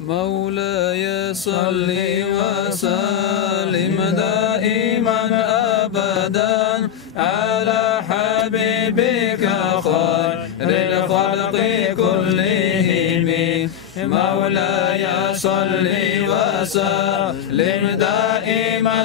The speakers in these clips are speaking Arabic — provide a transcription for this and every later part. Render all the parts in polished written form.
مولاي صل وسلم دائما أبدا على حبيبك خير الخلق كلهم مولاي صل وسلم دائما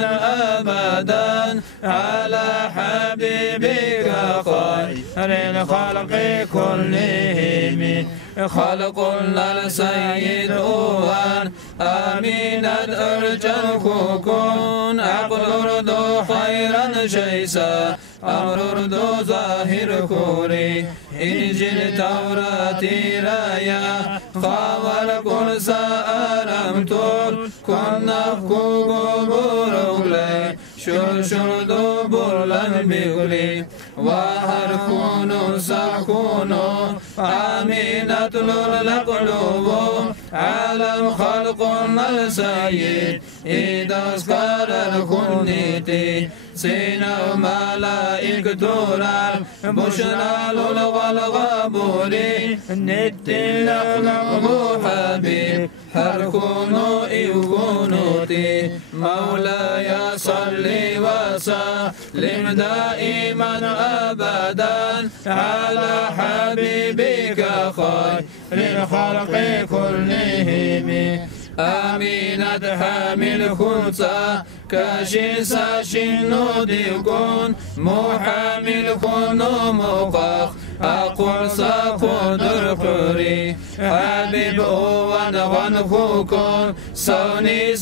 أبدا على حبيبك خير الخلق كلهم خلقنا السيد أوان آمين أرجل كون عقل ردو خيرا شيسا أمر ردو ظاهر كوري إنجيل توراتي رايا خاور كل سأرم طول كنا فكوكو بروغلي شر دو برلن بيغلي وهر كونو سكونو آمينة القلوب عالم خلقنا السيد إذا اسكار الكنيتي سينا ملائكة بشرى للغبوري نتي لغلب حبيب هركونو إيكونوتي مولاي صل وسلم دائما أبدا على حبيبك خير الخلق كلهم آمينة حامل خنثى كاشيسا شنو ديكون محامل كونو مقاخ أقول ساقودر قري حبيب أوان غنخوكون سوني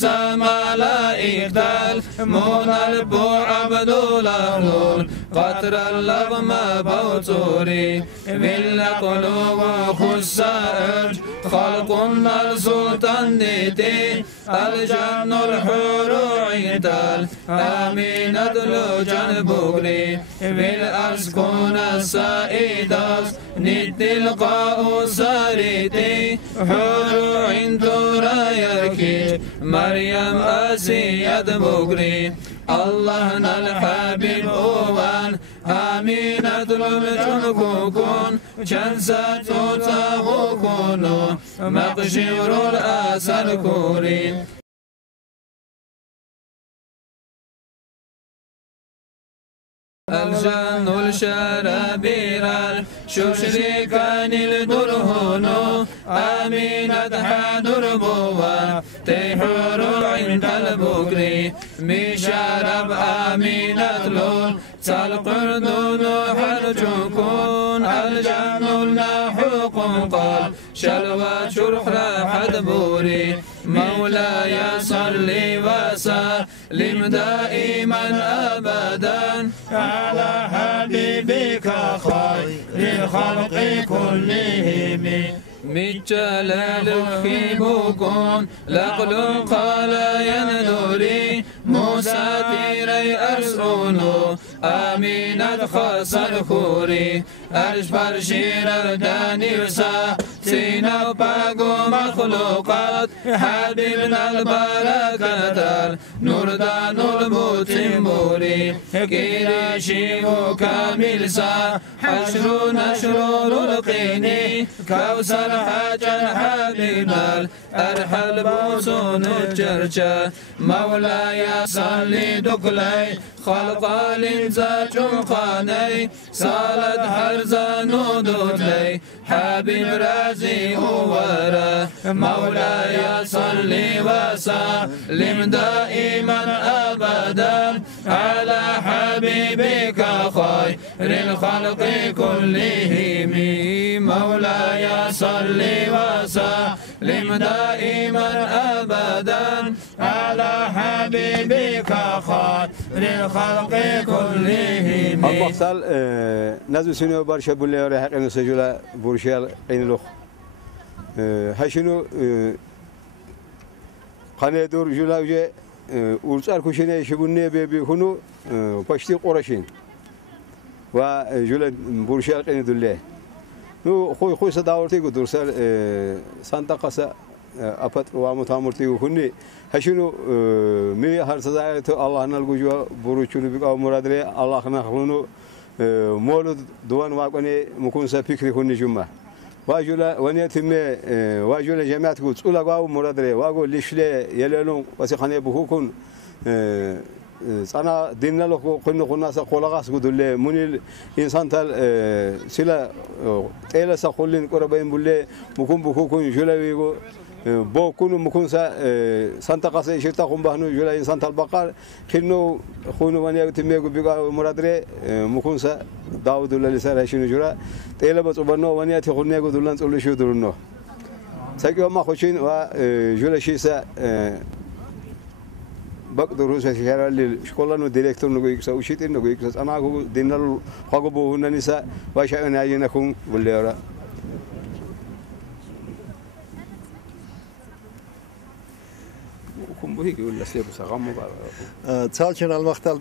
سمالائكتال من البو عبد الأهلول قطر اللغم بوتوري بالقلوب خسائج خلقنا السلطان ديتي الجن الحور عيدال آمينة لجن بغلي بالأسكون السائداس ندي القاء ساريتي حور عند رايركي مريم أسيد بغلي الله الحبيب أوان آمينة لجن كوكون شنسة تتغوكونو مقشور الأسر كوري الجن الشرابير ششريكان الدرهون آمينة حادر بوا تيحور عند البكري مشارب آمينة لول سالقردون حرجكون الجن الناحوق قال شلوى شرح راحت بوري مولاي صل وسلم دائما أبدا على حبيبك خير الخلق كلهم من جلال خيبكم لقل قال ينذري مساتيري أرسونو آمينة خاصر خوري أرشبر شير دانيرسا سينا باقو مخلوقات حبيبنا البركة نور دا نور بوتيموري كيريشي وكامل سا حشر نشر رلقيني كوثر حاجا حبيبنا أرحل بوسون الجرجة مولاي صلي دقلي خلق الإنسان جمقاني صالت حرزان ودودلي حبيب رازي ورا مولاي صلي وسلم دائما أبدا على حبيبك خير الخلق كلهم مولاي صلي وسلم دائما أبدا على حبيبك خير الخلق كلهم المقتل نزل سنو برشا بولي رحق إنه سجل برشال قين لخ هشنو قناة دور جلاوجة ورسال كوشنا يشبوني بيهونو باشتي قرشين وجل برشال قين دولة نو خوي صداورتي قدرسال سانتا قصا أبد وامتامرتي وهني هشنو مي هرسزايت الله نالجوا بروشلو بقى مرادري الله خنا خلونو مولد دوان واقني مكون سفكري هني جمعة واجولا ونيتم واجولا جماعتكم تقول واو مرادري واقول ليش لي يلالون وسخني بكون أنا ديننا له كنا سقولا سقول مني إنسان تال سلا إلا سقولين قربين بقول مكون بكون جولا ويقول بوكونو مكون سانتا قاسي شرطة قم بهنو جولا إنسان تال بقال كنو خونو ونيا تميكو بيقا مرادري مكون داود ولا لسه راشين جولا إلا بس أبنو ونيا تخوني يقول دولان تقول شو دولنو ساكي ما خوشين وجولا شيء بقدر روسا شهر اللي شكولا نو ديريكتور نقول يكسا وشيتين نقول يكسا أنا أقول دينار خاقبو هنا نساء واشأنا عينكم ولا يرى كم بهيك ولا سير بس غمو تالشين المختال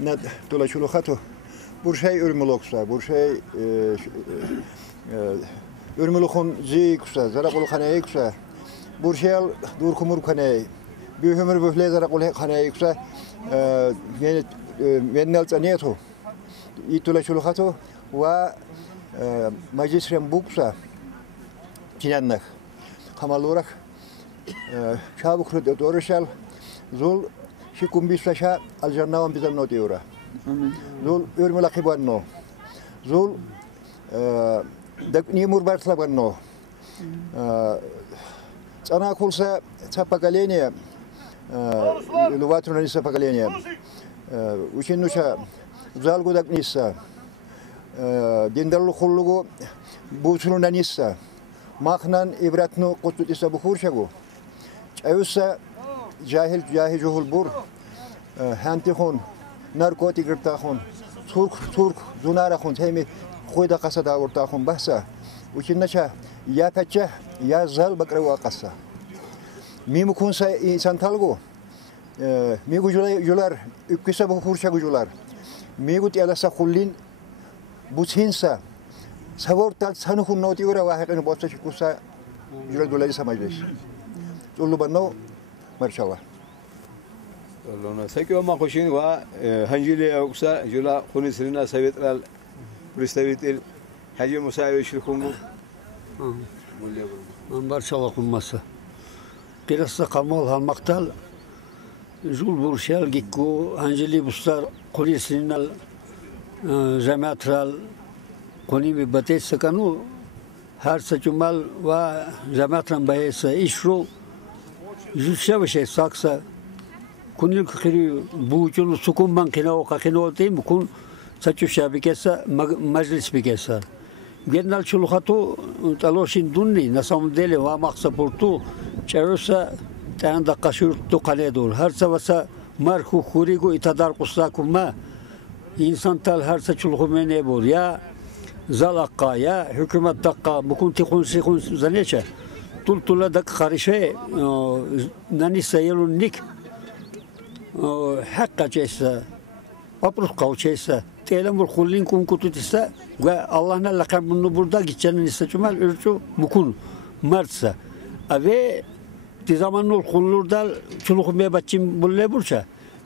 ند تولا شلو خاتو برشاي أرملوكسا برشاي أرملوخون زيكسا زرقلو خنايكسا برشاي دور كمر خناي بيهمر بفلي زرقلو خنايكسا من نلت أنيتو يتولا شلو خاتو و ماجستريم بوكسا تيانك خمالورك شابك رد دورشال زول شكون بيسلاشا الجنة وانبزل نوتيورا زول يرمي لقبانو زول دقني مربات لبانو أنا أقول سا تبقالينيا لواتروني سبقالينيا وشينوشا زالغو دقنيسا ديندلو خلوغو بوترو نانيسا ماخنان إبراتنو قطوت إسا بخور شغو أيوسا جاهل جهول بور هانتيخون ناركوتيك رتاخون تورك زونارخون تيمي خويدا قصة داورتاخون بحثا وشنشا يا فتشة يا زال بكروا قصة ميمو كونسا إنسان تالغو ميغو جولار إكسا بخور شغو جولار ميغو تيالسا خلين بوتينسا سوور تال سانخون نوتيورا واحد بوتسا شكوسا جولار دولاري سماجلش تقولوا بنو ما شاء الله. والله سكوا ما خوشين وهنجيلي أوكسا جولا خونسرنا سويت رال بريستويت حاجة مساوي شلكمو. ما شاء الله كم مسا. قرصة قمال هالمقتل جول برشال جيكو هنجيلي بستار خونسرنا جماعة رال خوني ببتيت سكانو هر سجمال وجماعة بهيس إشرو جوشة بشيء ساكسا كونيل كخيري بوجول سكون بانكنا وكخينو تي مكون ساتشو شابيكسا مجلس بيكسا جنال شلوخاتو تالوشين دوني نسام ديلي واماخسا بورتو چروسا تان دقاشور تو قليدول هر سواسا مرخو خوريغو اتدار قصاكما insan tal her seçulğu mene bol ya zalakka ya hükümet dakka bukun tikun sikun zaneçe tultula dak karışe nani sayılın nik hakka çeyse aprus kavçeyse telemur kullin kun kututisa ve Allah'ın lakabını burada gideceğini isteçmal ürçü mukun martsa ve zamanul kullurdal çuluğu me bachim bulle burça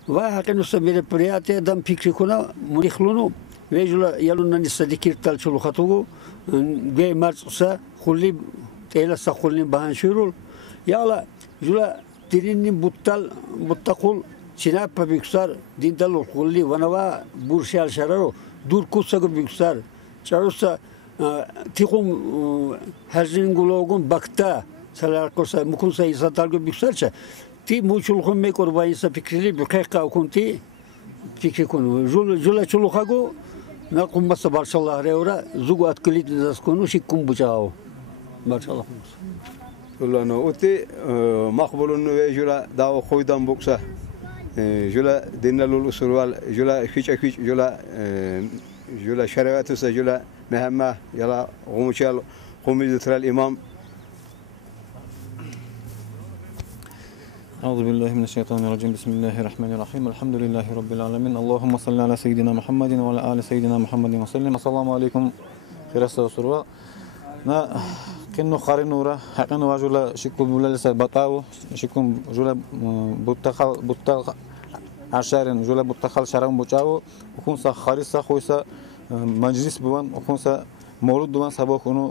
ve hakin usta bir priyate adam fikri kuna mulihlunu ve yalundan istedikir tal çuluğatugu ve martsa kulli telasa kullin bahan şurul yala jula dirinin buttakul Sinapa büyüksar dindal kulli vanava burşal şararo dur kutsago büyüksar çarusa tikum hazin gulogun bakta salar kosa mukunsa isatalgo büyüksarça ti muçulhum me korbayisa fikrili bıkayka okunti fikri konu jula çuluhago na kumbasa barşallah reora zugu atkilit das konu şikkum bucao barşallah والله أنا أوتي مقبول إنه يجولا داو خويدان بوكسا جولا دينا لولو سروال جولا كيش جولا شريعتوسا جولا مهمة يلا غمشال قومي ترى الإمام أعوذ بالله من الشيطان الرجيم بسم الله الرحمن الرحيم الحمد لله رب العالمين اللهم صل على سيدنا محمد وعلى آل سيدنا محمد وسلم السلام عليكم خير السورة نا كنو خارين ورا حقن واجولا شكل ولا لسه بطاو شكل جولا بطخ عشرين جولا بطخل شرم بوچاو وكون سا خاريسا خويسا مجلس بوان وكون سا مولود دوان سبا كونو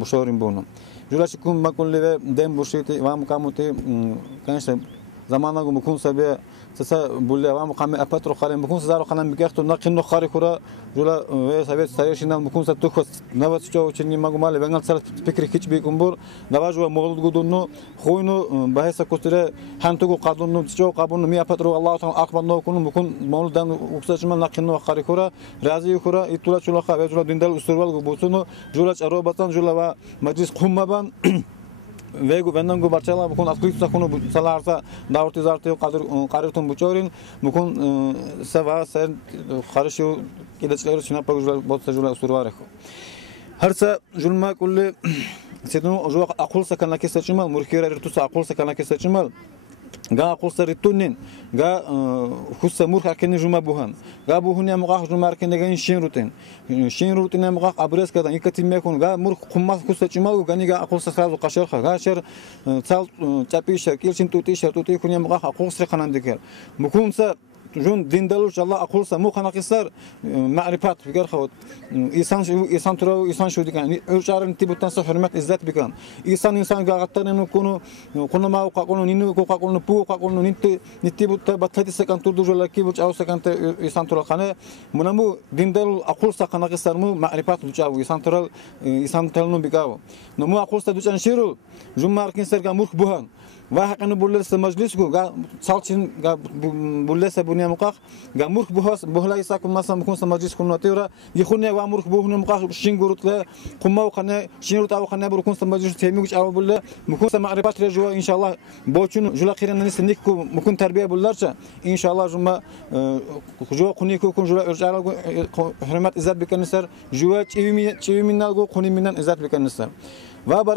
بشورين بونو جولا شكون ما كل لي دم بوشيتي وام كاموتي كانش زمانه مكون سبا سسا بولا وام قام اباترو خالم مكون سزارو خالم بيختو نقينو خاري كورا جولا سبت سايشنا مكون ستوخ نبات شو تشني ماغمال بنغال سر فكري كيش بيكمبور نواجو مولود غدونو خوينو بحث كوستره حنتو قادونو شو قابونو مي اباترو الله تعالى اكبر نو كونو مكون مولودان وكسچما نقينو خاري كورا رازي كورا ايتولا چولا خا جولا ديندال استروال بوتونو جولا چارو باتان جولا وا مجلس قمبان ويجو بندنگو برچالا بكون اكليسا كونو سالارسا داورتي زارتي قاريتون بچورين بكون سوا سن خارشيو كيدچليرو شنا پاجولا بوتسا جولا سوروارخو هرسا جولما كل سيدنو جو اقول سكن كيسچمال مركير رتوس اقول سكن كيسچمال غا قوس ريتونين غا خوس مورخ كن جوما بوهان غا بوهن يا مقاخ جوما كن غن شين روتين يا مقاخ ابرس كدا يكتيم يكون غا مورخ قماس خوس چمال غني غا قوس سازو قشر غا شر تال چابيش كيلشين توتي كن يا مقاخ قوس خنان ديكر مكونسا جون ديندلوش الله أقولسا مو خنا قصر معرفات بقر خود إنسان ترى إنسان شو دكان أشارن تبي تنسى حرمات الذات بكان إنسان قاعدتنا نكونوا كنا ما وقاقولنا نينو وقاقولنا بو وقاقولنا نتبي بتلاتي سكان تردو جل كي بتش أو سكان إنسان ترى خنا منامو ديندل أقولسا خنا قصر مو معرفات بتش أو إنسان ترى نو بكاو نمو أقولسا دوش أنشيرو جمعة كنسر كمرخ بوهان واحد كانوا بولس مجلس جو قا صالحين قا بولس بنيا مقاخ قا مرخ بهلا يساكم مثلا بكون مجلس كنا تيرا يخوني وامرخ بوهن مقاخ شينغورت لا قما وخنا شينغورت أو خنا بروكون مجلس تيميوش أو بولا بكون معرفات رجوا إن شاء الله بوشون جل خيرنا نسنيكو بكون تربية بولارشة إن شاء الله جمع جوا خنيكو كون جل رجال حرمات إزات بكنسر جوا تشيوي منا جو خني منا إزات بكنسر وابر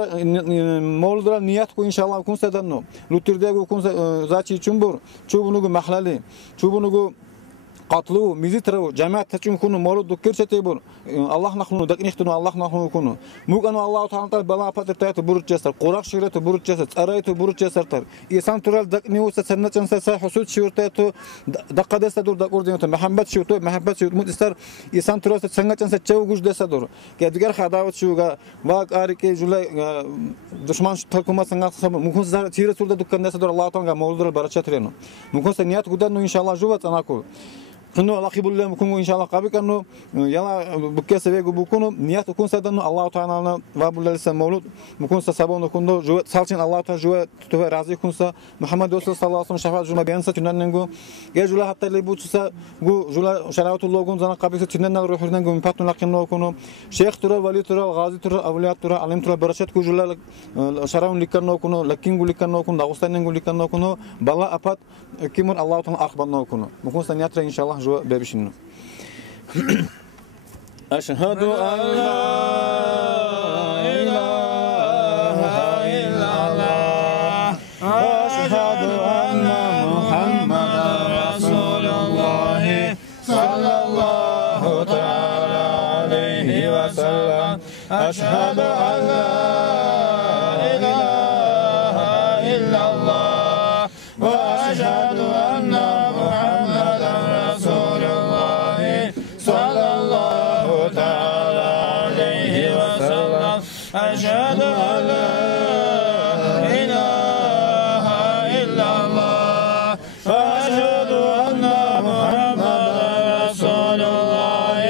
مولدرا نيات كو إن شاء الله كون سدنو لوترداغو كون زاتي چومبور چوبونوغو محلالي چوبونوغو قاتلو ميزيترو جماعة تچون كونو مولود دكرشتي بور الله نخلو دقنيختنو الله نخلو كونو موغانو الله تعالى بلا فاتر تايت بورut جسر قراق شيرت بورut جسر اريت بورut جسرتر انسان ترال دقنيو سنچن سا حسود شيرتو دقدس دور دقوردينو محمد شيرتو محمد شيرت مستر انسان ترال سنچن سا چو گوش دس دور كدگر خداوت شوغا واق اريكي جولا دشمن تلكما سنغ ممكن زار تير سولدا دكان دس دور الله تعالى مولدر برچترينو ممكن سنيات غدانو ان شاء الله جوات اناكو كنو الله خيبول لهم كونو إن شاء الله قابل كنو يلا بكيس بيجو بكونو نيات كون سدنو الله تعالى وابول لسه مولود بكون سببون كونو جو سالشين الله تعالى جو تبع رازي كون سا محمد رسول صلى الله عليه وسلم شفاعة جمع بيان ساتنا نعو يجولا حتى اللي بوتسا جو جولا شراوت الله كون زنا قابل ساتنا نروح نعو من باتنا لكنو كونو شيخ ترى ولي ترى غازي ترى أولياء ترى علم ترى برشات كو جولا شراون لكنو كونو لكينغو لكنو كونو داغستان نعو لكنو كونو بلا أباد كيمون الله تعالى أخبرنا كونو بكون سنيات إن شاء الله جو بابشنو أشهد أن لا إله إلا الله وأشهد أن محمدا رسول الله صلى الله تعالى عليه وسلم أشهد أن لا إله إلا الله وأشهد أن محمدا رسول الله صلى الله تعالى عليه وسلم أشهد أن لا إله إلا الله وأشهد أن محمدا رسول الله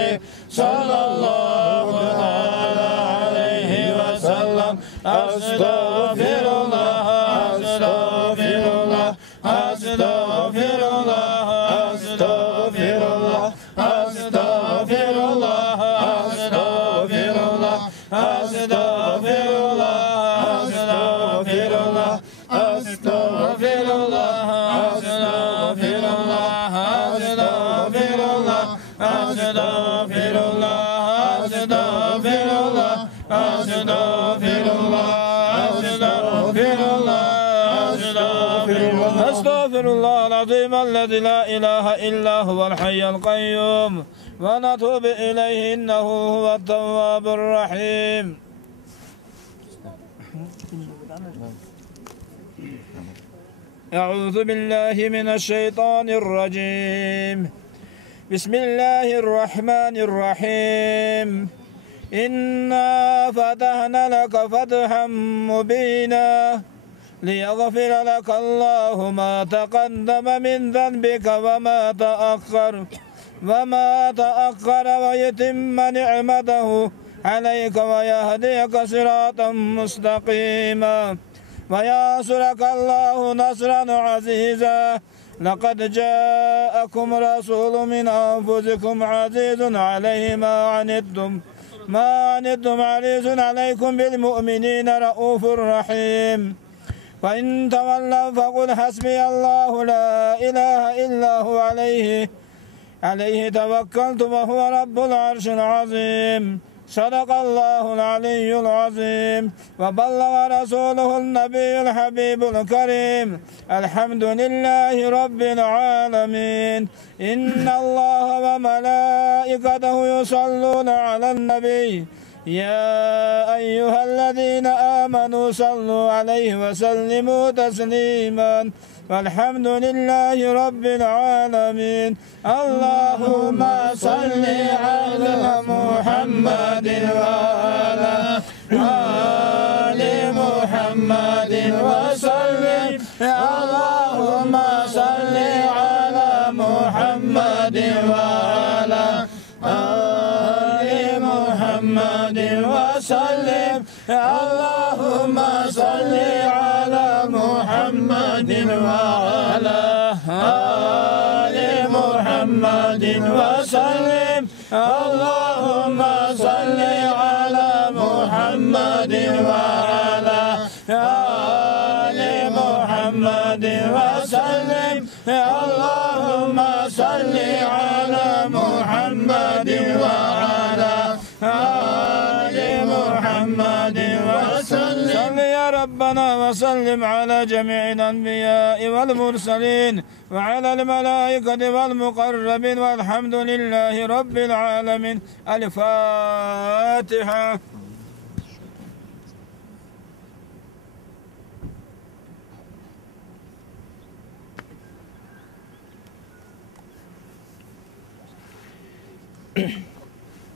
صلى الله تعالى عليه وسلم أستغفر الله أستغفر الله أستغفر الله أستغفر الله أستغفر الله أستغفر الله أستغفر الله أستغفر الله أستغفر الله أستغفر الله أستغفر الله أستغفر الله أستغفر الله أستغفر الله أستغفر الله أستغفر الله العظيم الذي لا إله إلا هو الحي القيوم ونتوب إليه إنه هو التواب الرحيم. أعوذ بالله من الشيطان الرجيم. بسم الله الرحمن الرحيم. إنا فتحنا لك فتحا مبينا ليغفر لك الله ما تقدم من ذنبك وما تأخر ويتم نعمته عليك ويهديك صراطا مستقيما وينصرك الله نصرا عزيزا لقد جاءكم رسول من أنفسكم عزيز عليه ما عنتم حريص عليكم بالمؤمنين رؤوف رحيم فإن تولوا فقل حسبي الله لا إله إلا هو عليه توكلت وهو رب العرش العظيم صدق الله العلي العظيم وبلغ رسوله النبي الحبيب الكريم الحمد لله رب العالمين إن الله وملائكته يصلون على النبي يا أيها الذين آمنوا صلوا عليه وسلموا تسليما والحمد لله رب العالمين اللهم صل على محمد وعلى آل محمد وسلم اللهم صل على محمد وعلى آل محمد وسلم اللهم صل على محمد وعلى آل محمد وسلم اللهم صل على محمد وعلى آل محمد وسلم اللهم صل على محمد وعلى آل محمد وسلم صل يا ربنا وسلم على جميع الأنبياء والمرسلين وعلى الملائكة والمقربين والحمد لله رب العالمين الفاتحة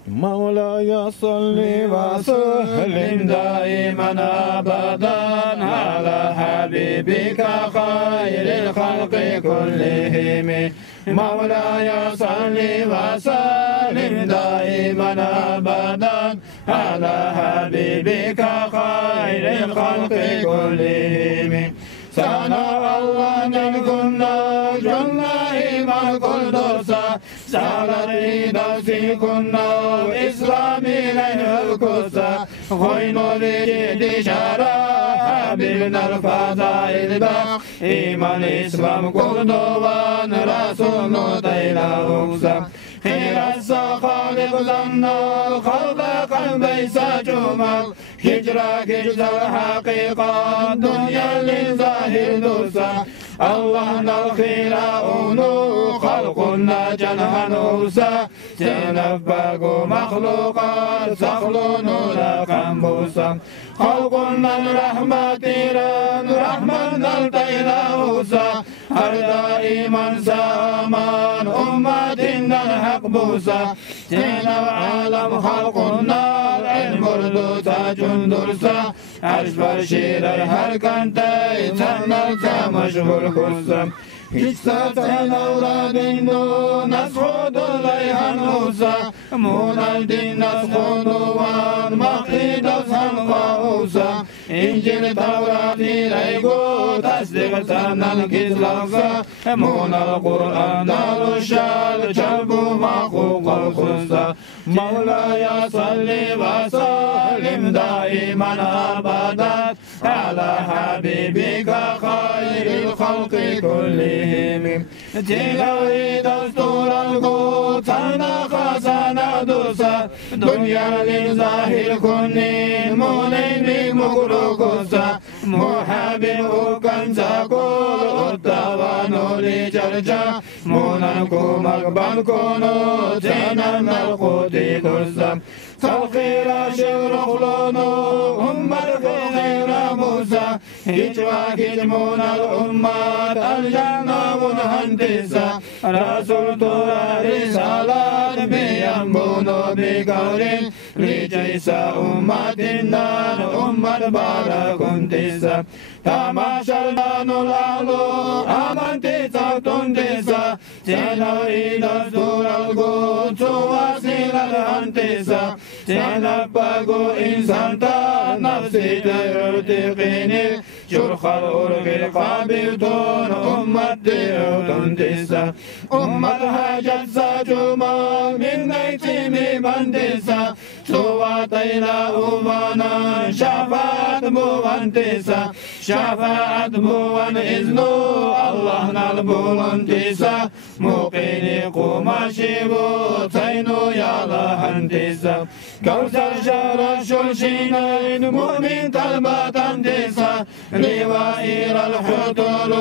مولاي صل وسلم دائما ابدا على حبيبك خير الخلق كلهم مولاي صل وسلم دائما ابدا على حبيبك خير الخلق كلهم سنة الله نلقنا جنة ما القدس سالري دوسي كنا إسلامي لنهلكسا خين بجد شرا حبيبنا الفضائل باق إيمان إسلام قدوان رسول تيلا أقسم خير السخالق لنا الخلق قلبيس جمال هجرة الحقيقة دنيا للظاهر دوسا الله الخير أونو خلقنا جنها نوسا تنفق مخلوقات سخلون لكم بوسا خلقنا الرحمة رحمنا التيلاوسا هر دائما سامان أمتنا الحق بوسا تنو عالم خلقنا العلم ردوسا جندرسا عرش برشير هر كنتي تنالتا مشغول خصم Hissatan avradin nasxud layhan usa Munal din nasxuduvan maqidas hanqa usa İncil Tavrat ileygu tasdiq sanal kizlaqsa Munal Kur'an aluşal çalbu maquqal khusa Mevlaya salli ve salim daiman abadat Ala habibika khayril khalqi kullihim Tilavi dastur al-Quds ana khasana dusa Dünya lizahir kunnin mulaynik mukrukusa Muhabib hukan sakul uttavanu li jarja Munanku makbal kunu tenan al-Quti kursam Salkhira shirukhlunu ummar khira musa يجمعون الأمات الجنة والهندسة رسول ترى رسالات بينبون بقول لجيس أمة النار أمة بارك تسا تماشلنا الأهل أمنت تنتسا سنريد دور القدس وسيل الهندسة سنبقى إنسان نفسي ترتقيني شرخ الأرق القابلتون أمة تنتسا أمة هاجت سجما من نيتم بندسا سواتينا أمانا شفاعت موانتسا شفاعت موان إذنو الله نالبولنتسا مقيني قماشي بوتينو يالا هندسا كوثر شرش شلشينين مؤمن طلبة هندسا لوائر الحطول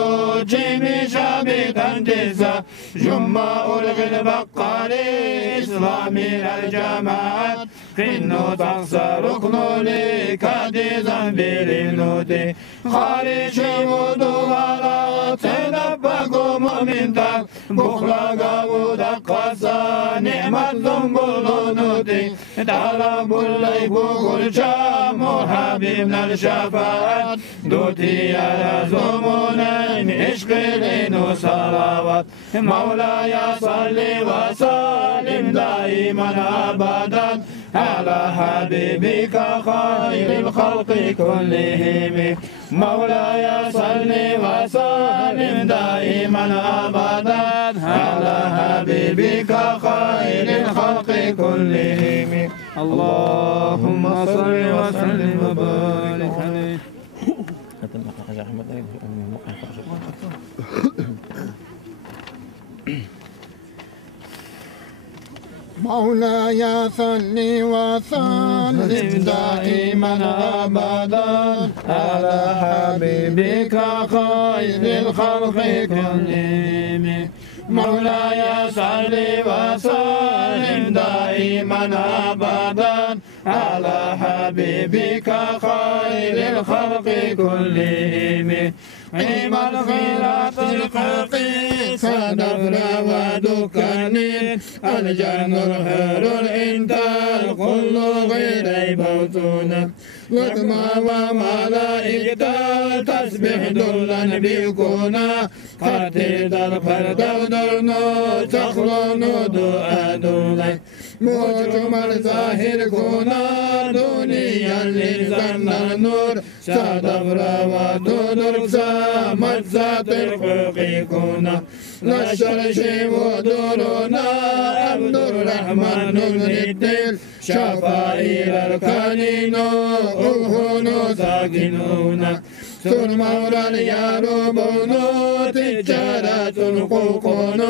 جيمي شابت هندسا جماء الغل بقالي إسلامي الجماعات خنو تقصى ركنو لكاديزا بلنوتي خارج مدوارا تنبقوا مؤمنتا بخلا قاود قصى نعمة ذنبولونوتي طلب الليب كل شام حبيبنا الشفاعات دوتي على زمونين اشقلين وصلوات مولاي صل وسلم دائما ابدا على حبيبك خير الخلق كلهم مولاي صل وسلم دائما ابدا على حبيبك خير الخلق كلهم اللهم صل وسلم وبارك عليه. مولاي صل وسلم دائما ابدا على حبيبك خير الخلق كلهم مولاي صل وسلم دائما ابدا على حبيبك خير الخلق كلهم عيم الخيرات الخلق صدفر ودكان الجن الخير الانتال كل غير موتون وكما وملائكة تسبح دلا بكونا خطيط الفرد ودرنو تخلون دعاء دولي مجرم الظاهر كونا دنيا لزن النور صدفر ودودر سامت ذات الحقوق كونا نشر شيء ودورنا عبد الرحمن الدين شفائر الكنين أهون ساكنون سرمورا ياربون تجارة الحقون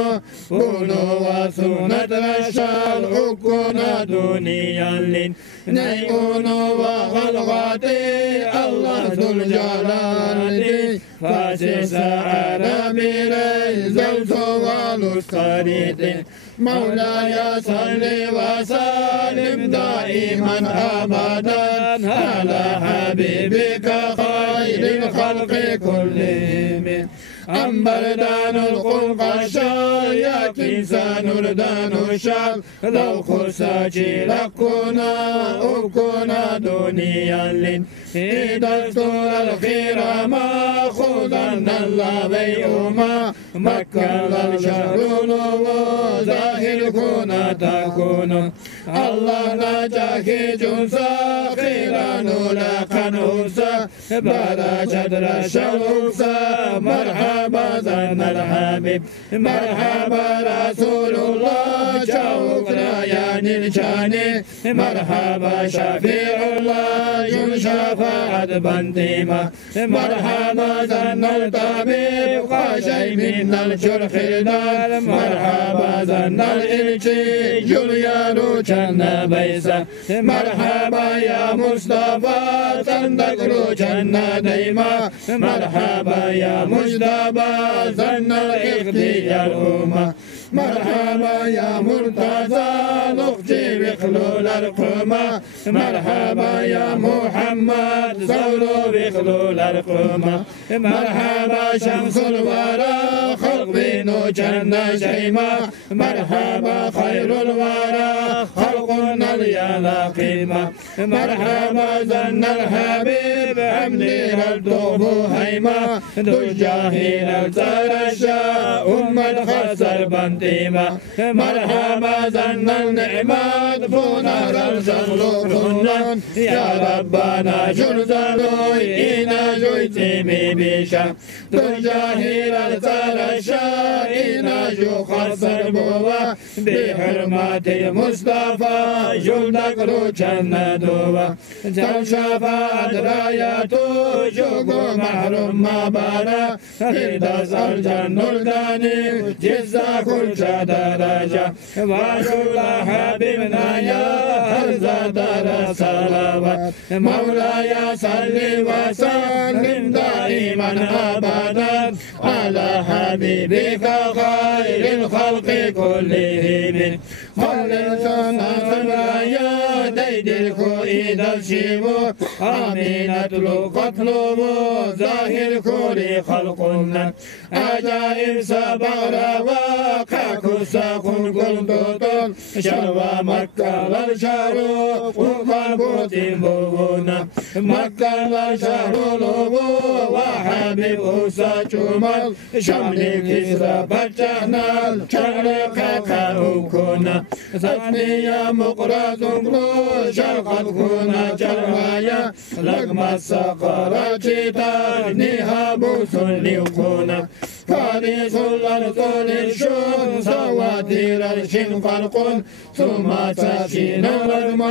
بلو وسنة رشال حقون دنيا لن نيئون وغلغتي الله ذو الجلال فاسس عربي ريزل والصريد مولاي صل وسلم دائما ابدا على حبيبك خير الخلق كلهم أنبردان الخلق الشايا كنسان ردان الشاب لو خساجي لكنا أكنا دنيا لن إذا استر الخير ما خذن الله بيوما مكة الشهر وظاهر كنا تكون الله نجاك جنسا خيرا نولاقا نوسا بلا شدر الشوسا مرحبا زن الحبيب مرحبا رسول الله شوقنا يا نلشاني مرحبا شفيع الله شفاعة بنتيما مرحبا زن الطبيب خاشي من الشرخ الدار مرحبا زن الإلشي جوليانو جنة بيسا مرحبا يا مصطفى تندقلو جنة ديما مرحبا يا مجتبى زن الاختيار أمة مرحبا يا مرتضى نختي بخلول القمة مرحبا يا محمد زوروا بخلول القمة مرحبا شمس الورى خلق بينو جنة شيمة مرحبا خير الورى خلقنا اليالا قيمة مرحبا زن الحبيب عمدي الدوب هيمة دجاهي الترشى أمة خسر بنتيمة مرحبا زن النعمات فونا الزغلوكنا يا ربنا جرزلوي إنا جويتي بيشا دجاهي الترشى إنا جو خسر بوا بحرمة المصطفى جلدك روشن دوبا جل شفاعت راياتو جوكو محروم مبارا هردس الجن الداني جزا كل درجة وجل حبيبنا يا هرزة در صلوات مولاي صل وسلم دائما أبدا على حبيبك خير الخلق كلهم خلصنا يا ديدلكو إذا الشيبو آمينة القتلب ظاهر كل خلقنا عجائب سبارا وقاكو ساقن كنتم شروى مكة للشارو وقابوت بونا مكة للشارو لبو وحبيب أساجمال شملي كسرى بجانا شرق كاوكونا ثانية مقرأ شرقت كنا جروايا لقمة سقرة جيتا نهابوس ليكونا كاريس الأرض للشون سواتير الشن فرق ثم تسين الرغم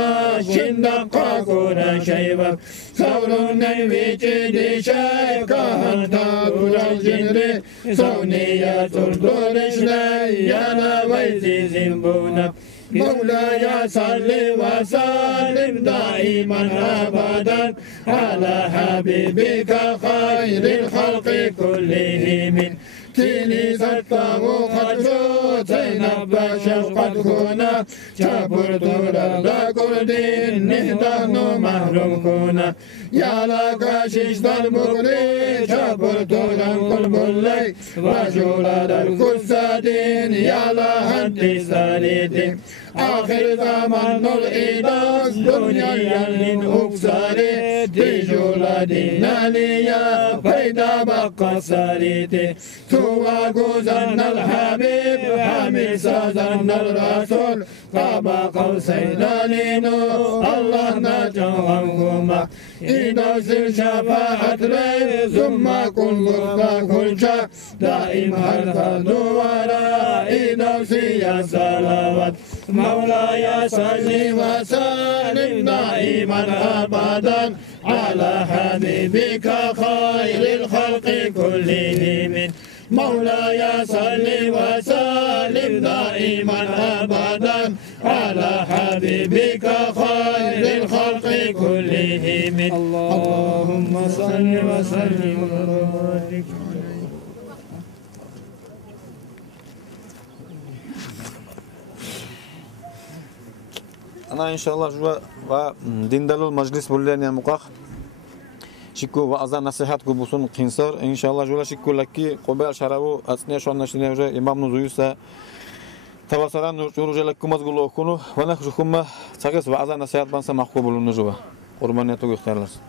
شندقا كنا شيبا ثور النبي جدي شيكا هنتابر الجنر سونية الدور شلي يا نويتي زنبونا مولاي صل وسلم دائما ابدا على حبيبك خير الخلق كلهم تيني ستاه خرجو زينب شفقت كنا جابر دور كردين نهدان محروم كنا يا لك شيش المغري جابر دور قلب اللي رجل الكسادين يا لهنتي سالدين آخر زمان الإيداس دنيا للأكساري تجول دينا ليا فيدا بقى ساريتي تواقو زن الحبيب حمي سازن الرسول قاب قوسين لينو الله نجوهما إنوزل شفاعة لي ثم كل غرفة كل شا دائم هرفا دوارا إنوزي يا صلوات مولاي صل وسلم دائما ابدا على حبيبك خير الخلق كلهم مولاي صل وسلم دائما ابدا على حبيبك خير الخلق كلهم اللهم صل وسلم وبارك أنا إن شاء الله جوا وديندلو المجلس بولين يا مقاخ شكو وأذان نصيحات كوبوسون قنصر إن شاء الله جوا شكو لكي قبل شرابو أثناء شو نشرنا وجه إمام نزويسا توصلنا نشرو جلكم مزغلو كونو ونخشكم تجلس وأذان نصيحات بنسا مخوبلو نجوا قربانية تو يختارلس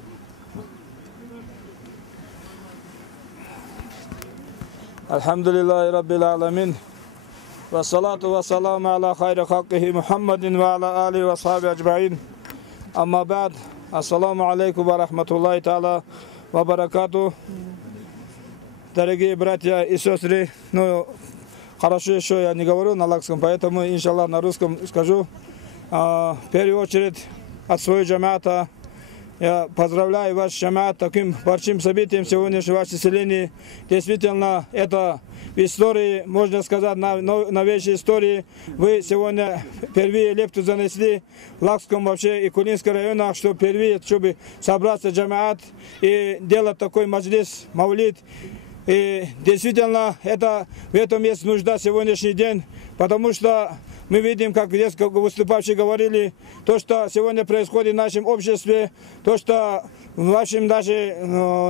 الحمد لله رب العالمين والصلاة والسلام على خير خلقه محمد وعلى آله وصحبه أجمعين أما بعد السلام عليكم ورحمة الله تعالى وبركاته. Дорогие братья и сестры, ну хорошо еще я не говорю на латышском, поэтому иншаллах на русском скажу. В первую очередь от своего джамата я поздравляю ваш джамат таким большим событием сегодняшнего ваше селение. Действительно, это в истории, можно сказать, на новейшей истории. Вы сегодня впервые лепту занесли в Лакском вообще и Кулинском районах, что впервые, чтобы собраться джамаат и делать такой маджлис, маулид. И действительно, это в этом есть нужда сегодняшний день, потому что мы видим, как здесь выступавшие говорили, то, что сегодня происходит в нашем обществе, то, что в нашем даже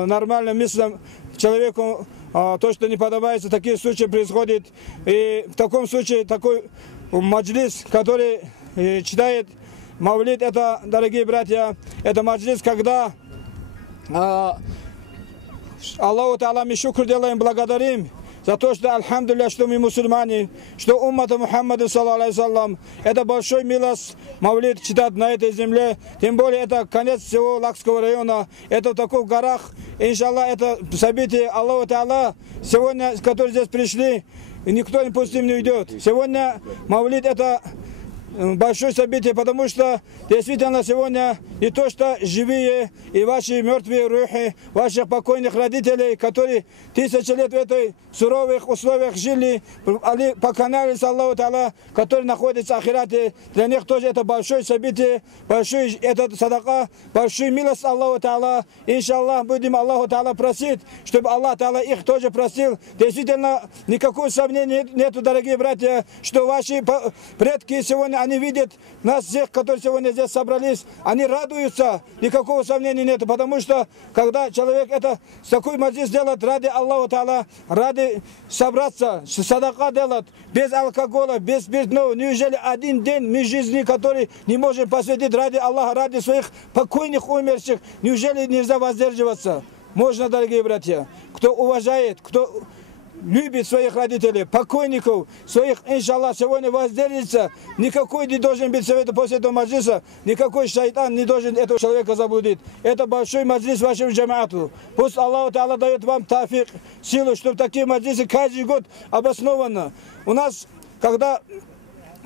нормальном мыслям человеку, то, что не подобается, такие случаи происходят. И в таком случае такой маджлис, который читает Мавлид, это, дорогие братья, это маджлис, когда Аллаху Та'ала мы шукр делаем, благодарим за то, что, альхамдулилля, что мы мусульмане, что уммата Мухаммада, саллаллаху, это большой милость Мавлид читать на этой земле. Тем более, это конец всего Лакского района, это в таких горах. Иншаллах, это событие Аллаху Та'ала, сегодня, которые здесь пришли, никто не пустым не уйдет. Сегодня Мавлид это большое событие, потому что действительно сегодня не то, что живые и ваши мертвые рухи, ваших покойных родителей, которые тысячи лет в этой суровых условиях жили, они поканались Аллаху Та'ала, которые находятся в ахирате, для них тоже это большое событие, большой это садака, большую милость Аллаху Та'ала. Иншаллах, будем Аллаху Та'ала просить, чтобы Аллах Та'ала их тоже просил. Действительно, никакого сомнения нету, дорогие братья, что ваши предки сегодня они видят нас всех, которые сегодня здесь собрались, они радуются, никакого сомнения нет, потому что когда человек это с такой маджлис делает ради Аллаха Та'ала, ради собраться, садака делать, без алкоголя, без спиртного, неужели один день мы жизни, который не можем посвятить ради Аллаха, ради своих покойных умерших, неужели нельзя воздерживаться? Можно, дорогие братья, кто уважает, кто любит своих родителей, покойников, своих, иншаллах, сегодня воздержится. Никакой не должен быть совета после этого маджлиса, никакой шайтан не должен этого человека заблудить. Это большой маджлис вашему джамаату. Пусть Аллах Та'ала дает вам тафик, силу, чтобы такие маджлисы каждый год обоснованно. У нас, когда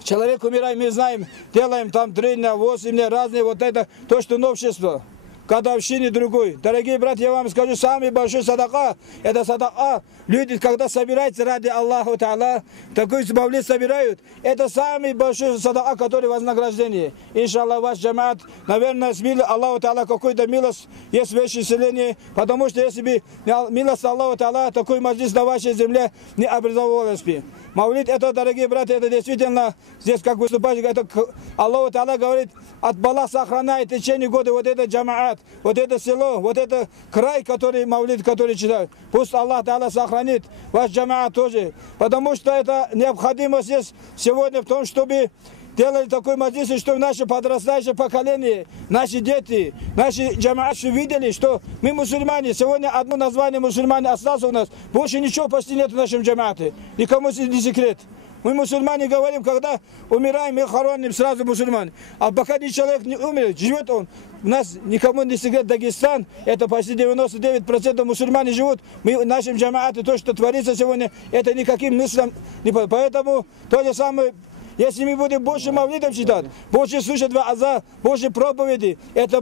человек умирает, мы знаем, делаем там 3 дня, 8 дня, разные, вот это, то, что новшество. Когда общине другой. Дорогие братья, я вам скажу, самый большой садака, это садака. Люди, когда собираются ради Аллаха Та'ала, такой мавлид собирают, это самый большой садака, который вознаграждение. Иншаллах, ваш джамаат, наверное, с милостью Аллаха Та'ала какой-то милость есть в вашей селении, потому что если бы милость Аллаха Та'ала, такой маджлис на вашей земле не образовалась бы. Мавлид, это, дорогие братья, это действительно, здесь как выступающий, это Аллах Та'ала говорит, от бала сохраняет в течение года вот этот джамаат, вот это село, вот это край, который Мавлид, который читают. Пусть Аллах Та'ала сохранит ваш джамаат тоже, потому что это необходимость есть сегодня в том, чтобы делали такой маджлис, чтобы наше подрастающее поколение, наши дети, наши джамааты видели, что мы мусульмане. Сегодня одно название мусульмане осталось у нас. Больше ничего почти нет в нашем джамаате. Никому не секрет. Мы мусульмане говорим, когда умираем, мы хороним сразу мусульман. А пока ни человек не умер, живет он. У нас никому не секрет, Дагестан, это почти 99% мусульмане живут. Мы в нашем джамаате, то, что творится сегодня, это никаким мыслям не подходит. Поэтому то же самое. Если мы будем больше мавлидов читать, больше слушать вааза, больше проповеди, это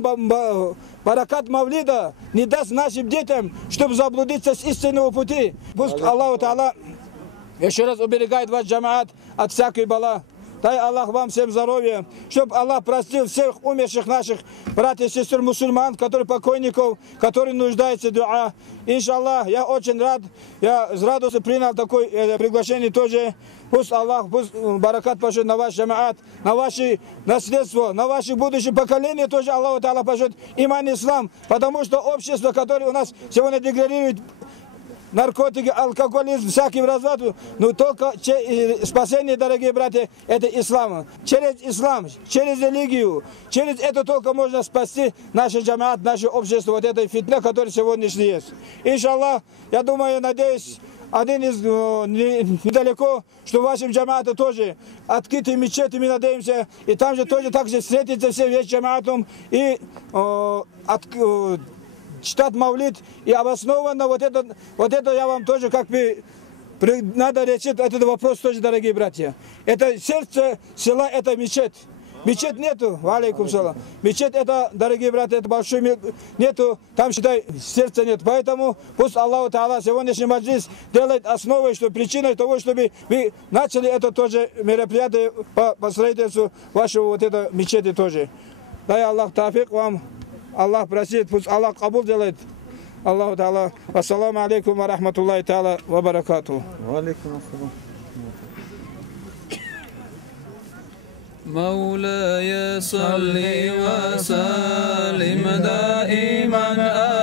баракат мавлида не даст нашим детям, чтобы заблудиться с истинного пути. Пусть Аллах Та'ала еще раз уберегает ваш джамаат от всякой бала. Дай Аллах вам всем здоровья, чтобы Аллах простил всех умерших наших братьев и сестер мусульман, которые покойников, которые нуждаются в дуа. Иншаллах, я очень рад, я с радостью принял такое приглашение тоже. Пусть Аллах, пусть баракат пошлет на ваш джамаат, на ваше наследство, на ваше будущее поколение тоже Аллах Та'ала пошлет иман ислам, потому что общество, которое у нас сегодня декларирует наркотики, алкоголизм, всякий разврат, но только спасение, дорогие братья, это ислам. Через ислам, через религию, через это только можно спасти наш джамаат, наше общество, вот этой фитне, которое сегодняшний есть. Иншаллах, я думаю, надеюсь, один из недалеко, что в вашем джамаате тоже открытые мечети, мы надеемся, и там же тоже так же встретиться все весь джамаатом и читать мавлид, и обоснованно вот это я вам тоже как бы надо решить этот вопрос тоже, дорогие братья. Это сердце села, это мечеть. Мечеть нету, алейкум салам. Мечеть это, дорогие братья, это большой нету, там, считай, сердца нет. Поэтому пусть Аллах Та'ала сегодняшний маджлис делает основой, что причиной того, чтобы вы начали это тоже мероприятие по строительству вашего вот этого мечети тоже. Дай Аллах тафик вам, Аллах просит, пусть Аллах кабул делает Allahu Teala. Vesselamu aleyküm ve rahmetullahi teala ve berekatuhu. Aleykümselam. مولاي صل وسلم دائما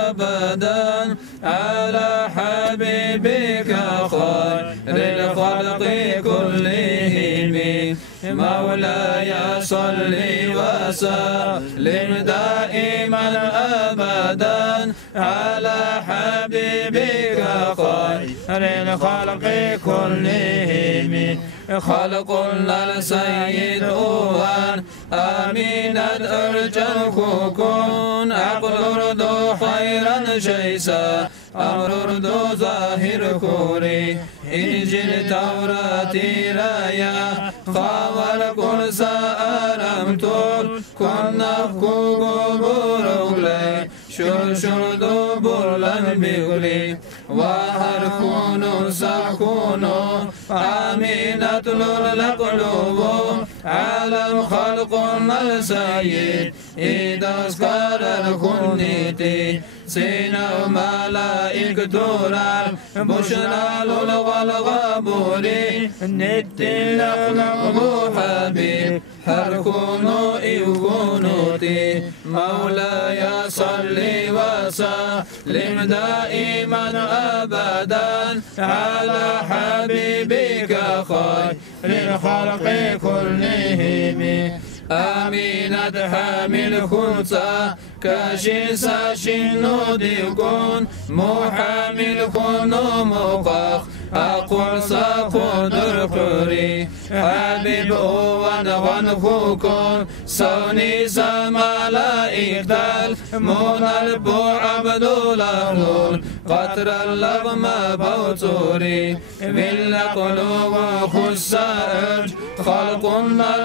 أبدا على حبيبك خير الخلق كلهم مولاي صل وسلم دائما أبدا على حبيبك خير الخلق كلهم خلق السيد أوان آمينة أرجل كون عقل أردو خيرا شيسا أمر أردو ظاهر كوري إنجيل توراتي رايا خاور كل سأرم تول كنا كوكو بروغلي شل دبر لم بيغلي وهر كونو سكونو آمينة القلوب عالم خلق السيد إذا أذكر الكنيتي سينا ملائكة بشرى للغبوري نتي لغلب حبيب هركونو إيكونوتي مولاي صل وسلم دائما أبدا على حبيبك خير الخلق كلهم آمينة حامل خنثى كاشيسا شنو ديكون محامل خنو مقاخ أقول ساقودر قري حبيب أوان غنخوكون سوني سمالائكتال من البو عبد الأهلول قطر اللغم بوتوري بالقلوب خسائج خلق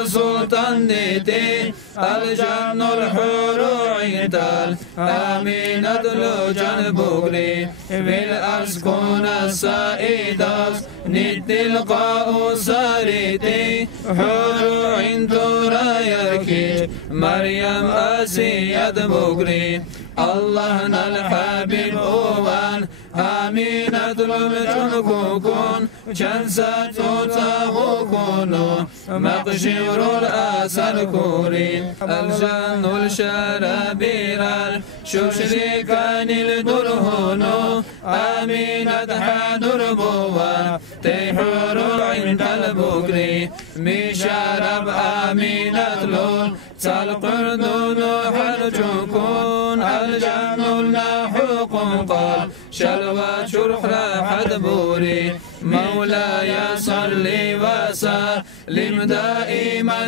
السلطان ديتي الجن الحور عيتال آمينة لجن بغري بالأسكون السائداس ند القاء ساريتي حور عند رايركي مريم أسيد بغري الله الحبيب أوان آمينة لجن كوكون شنسة تاغوكونو مقشير الأسر كوري الجن الشرابيرال ششريكان الدرهونو آمينة حادر بوا تيحور عند البكري مشارب آمينة لول سالقردون حرجكون الجن الناحوق قال شلوى شرح راحت بوري مولاي صل وسلم دائما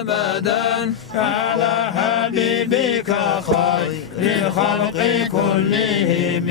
أبدا على حبيبك خير الخلق كلهم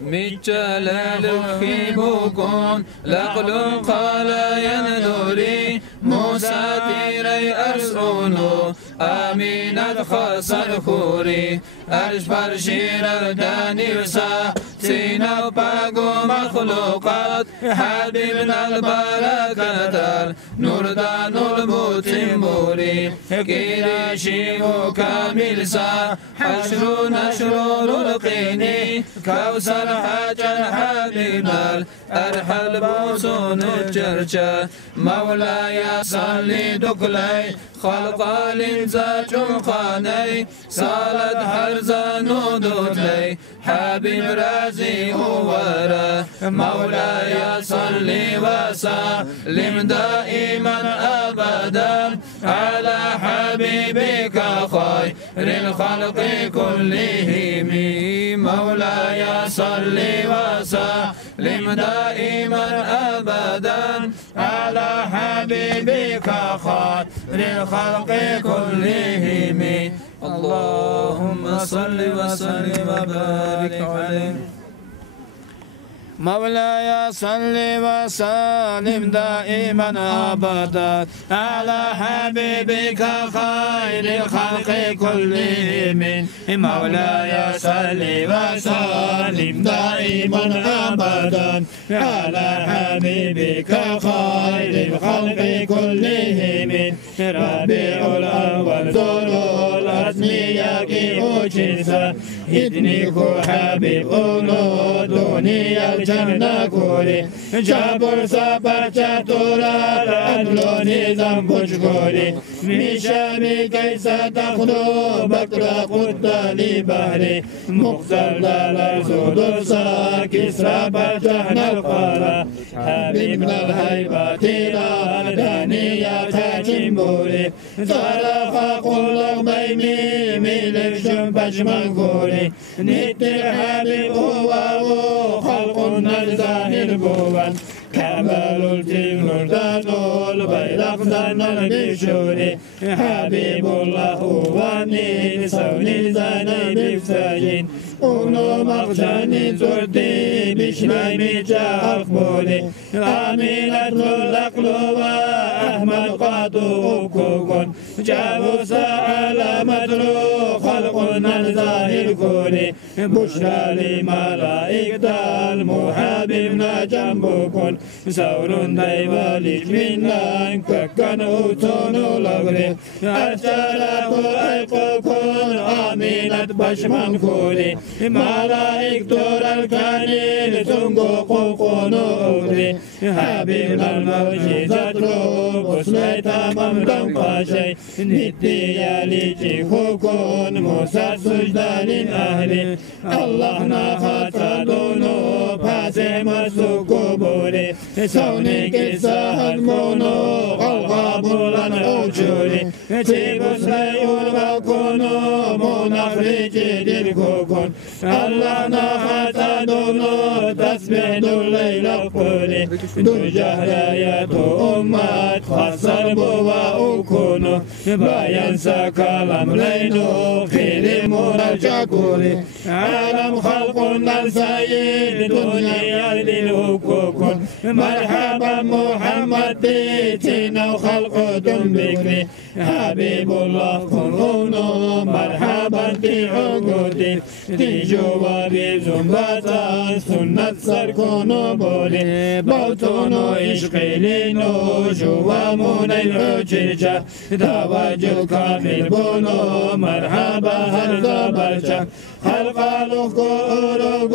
من جلال خيبكم لقل قال ينذري موسى تيري أرسونو آمينة خاصر خوري أرشبر شير دانيوسا سينا باقو مخلوقات حبيبنا البركة نور دان البوتيموري كيريشي وكامل سا حشر نشر القيني كوثر حاجا حبيبنا أرحل بوسون الجرجة مولاي صلي دقلي خلق الإنزا جمقاني صالت حرزان ودودلي حبيب رازي ورا مولاي صلي وسلم دائما أبدا على حبيبك خير الخلق كلهم مولاي صلي وسلم دائما أبدا على حبيبك خير الخلق كلهم اللهم صل وسلم وبارك عليه مولاي صل وسلم دائما أبدا على حبيبك خير الخلق كلهم مولاي صل وسلم دائما أبدا على حبيبك خير الخلق كلهم ربيع الأول ذو الأسمية كي إدنيكو حبيب أولو دنيا الجنة كوري جابر سابر شاتورا الأدلو نظام بشكوري مشامي كيس تخلو بكرة قد لبهري مقصر دالر زودر سا كسرى برجحنا القارة حبيبنا الهيبة تيرا دانية تاجمبوري زارخا قلق بيمي ميلك شنبش منكوري نتر حبيب هو خلقنا الزاهر بوان كمال التمر دانول بيلق زانا بشوري حبيب الله هو نيسوني زاني بفساجين ونو مخشاني زردي بشلاي ميجا أخبوري آمينة الأقلوة أحمد قاتو كوكون جابو سأل مدلو خلقنا الظاهر كوني بشرى لملائكة المحاببنا جنبكم ثور دايما منا ككن أوتون لغري أرسلت أيقكم آمينة بشمن كوني ملائكة الكنيل تنقو قوقون أغري حبيبنا الموجزة بسمي تمام دنقاشي ندي لجي خوكون موسى سجدان أهلي الله نخطى دونو باسي مسوكو بوري سوني كسا هدمونو غلغاب لن أوجوري تيبس ليون غاكونو منخرج دلكوكون الله نخطى دونو تسبح دو الليل القولي دو جهرية أمات خسر بوا أكونو باينسى كلام لينو خير مرجع كوري عالم خلقنا السيد دنيا للحقوق مرحبا محمد ديتنا وخلقكم بكري حبيب الله كنونو مرحبا في عقودي في جواب زنباتا سنة سركونو بولي بوتونو إشقيلينو جوامون الحجيجة دواجو كامل بونو مرحبا هرزا برشا خلقالو كورو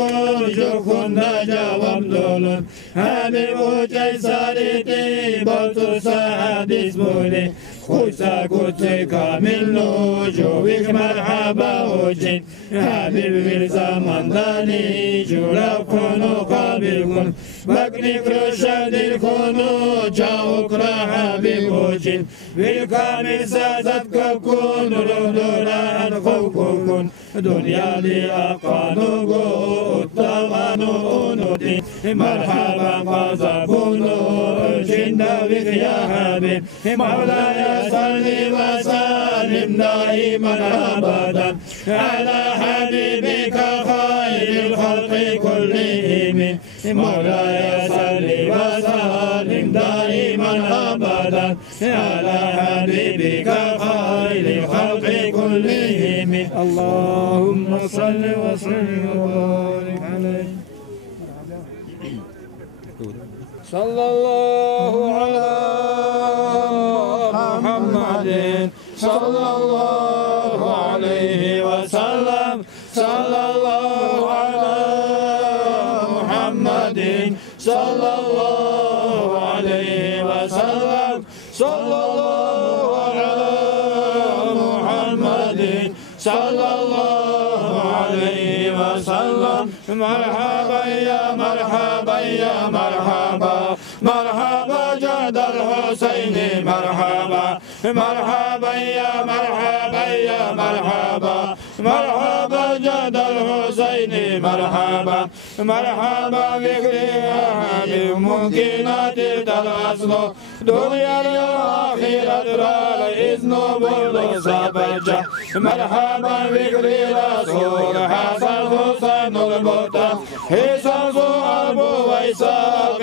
جوكون داجا ومدولون حبيب وجي ساريتي بوتو ساعديس بولي خوشا كوتي كامل نو جويك مرحبا وجين حبيب بالزمان داني جولاب كونو قابلكم بكني كروشا دل كونو جاوك را حبيب وجين بالكامل سازت كون رودورا أنخوكوكون دنيا لي أقانو قو التوانو نوتي مرحبا قازبونو جندا بك يا حبيب مولاي صل وسلم دائما أبدا على حبيبك خير الخلق كلهم مولاي صل وسلم دائما أبدا على حبيبك خير الخلق كلهم اللهم صل وسلم وبارك عليه صلى الله على محمد صلى الله عليه وسلم صلى الله على محمد صلى الله عليه وسلم صلى الله على محمد صلى الله عليه وسلم مرحبا يا مرحبا يا مرحبا مرحبا جد الحسين مرحبا مرحبا يا مرحبا يا مرحبا مرحبا جد الحسين مرحبا مرحبا بكري حبيب ممكنات الأصل دنيا الآخرة إذن بلد سبجة مرحبا بكري رسول حسن حسن البطة حسن أبو ويساق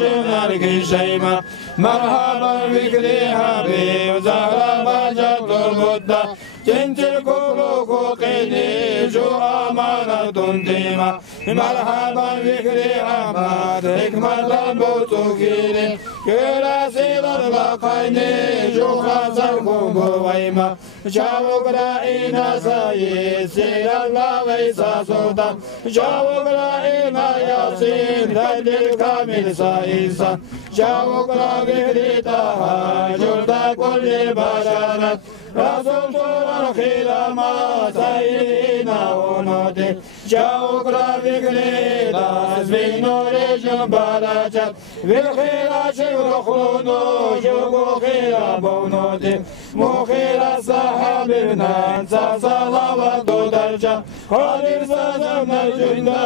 جمالك شيمة مرحبا بكري حبيب زهرة بجد المدة جنت الكلوك قدي جو أمانة ديمة مرحبا بكري حبيب hikmatlar butukiri Kürasilarla kayni Juhasar kumbu vayma Çavukla ina sayı Sirarla veysa sultan Çavukla ina yasin Daydir kamil sayısa Çavukla gihri taha Jurda kulli başarat Rasul turan khilama Sayyidina unuti Çavukla vikri das Vinuri jumbarachat Vilkhira şivrukhunu Jugu khira bunuti Mukhira sahabibnan Salavat dudarca Khalir sazamna cunda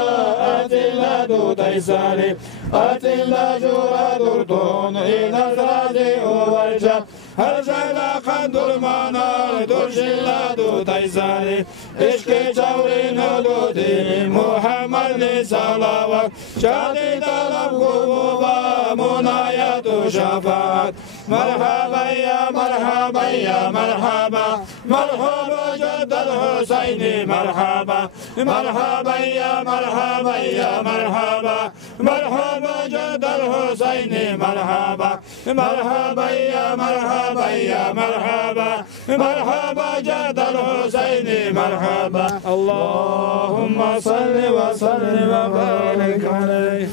Atilla dutaysari Atilla jura durdun İnaz razi uvarca Her şeyle kan durmanar Durşilla dutaysari İşki çavrin hududi Muhammed salavat Şadi talab kububa Munayatu şafaat Merhaba ya merhaba ya merhaba Merhaba Ceddel Hüseyin'i merhaba Merhaba ya merhaba ya merhaba Merhaba Ceddel Hüseyin'i merhaba Merhaba ya merhaba ya merhaba Merhaba Ceddel Hüseyin'i merhaba Allahümme salli ve salli ve barik aleyh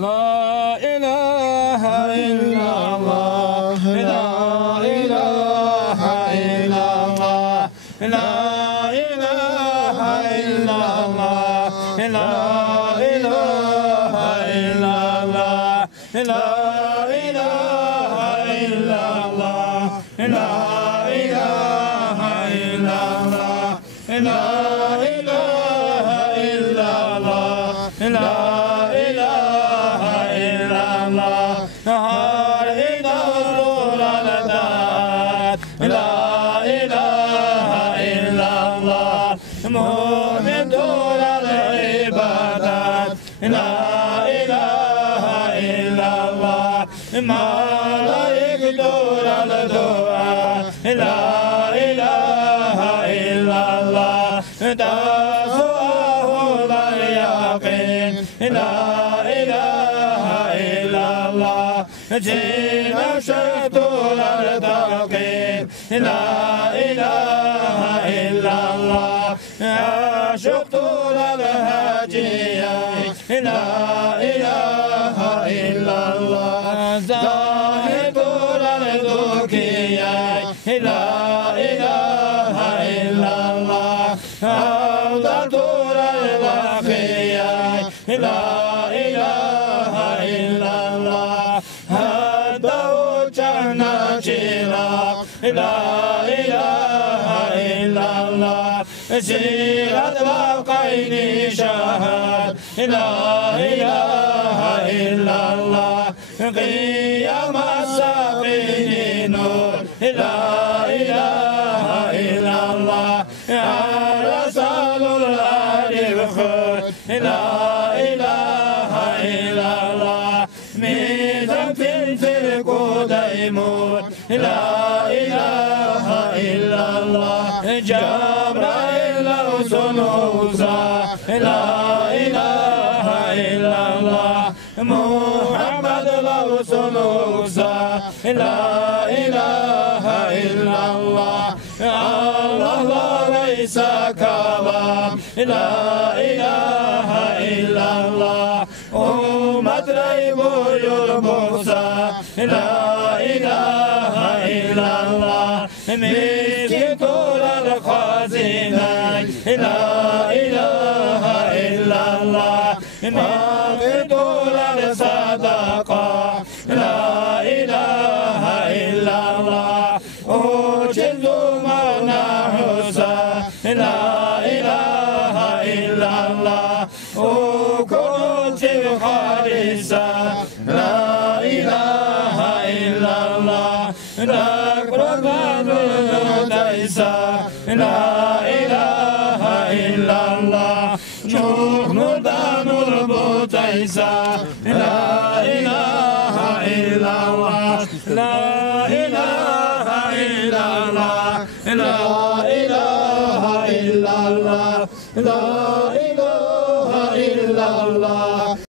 La ilahe illallah La ilahe illallah La ilahe illallah La ilahe illallah La ilahe illallah La ilahe illallah La ilahe illallah La Har inarul aladat La ilahe illallah Mu'minul al-ibadat La ilahe illallah Malaikul al-dua La ilahe illallah Tasu'ahul al-yaqin La ilahe illallah Cina şehtul al-taqin La ilahe illallah Aşıktul al-haciyay La ilahe illallah Zahidul al-dukiyay La ilahe illallah Avdatul al-vakiyay La ilahe illallah Haddahu cahna çirak La ilahe illallah Sirat vakayni şahad La ilahe illallah Kıyamet sakini nur La ilahe illallah Arasalul arif khud La ilahe illallah Mizan fil kudaymur La ilahe illallah Cebrail sunuza La ilahe illallah Muhammed sunuza La ilahe illallah Allah leysa kalam La ilahe illallah Ummet rey buyur Musa La ilahe illallah Miskin turar khazine La ilahe illallah Mağfir turar sadaka La ilahe illallah Uçil dumana husa La ilahe illallah Ukunutil khalisa La ilahe illallah Nakrokanul daysa La ilahe illallah Nuh nurdanul butaysa La ilahe illallah La ilahe illallah La ilahe illallah La ilahe illallah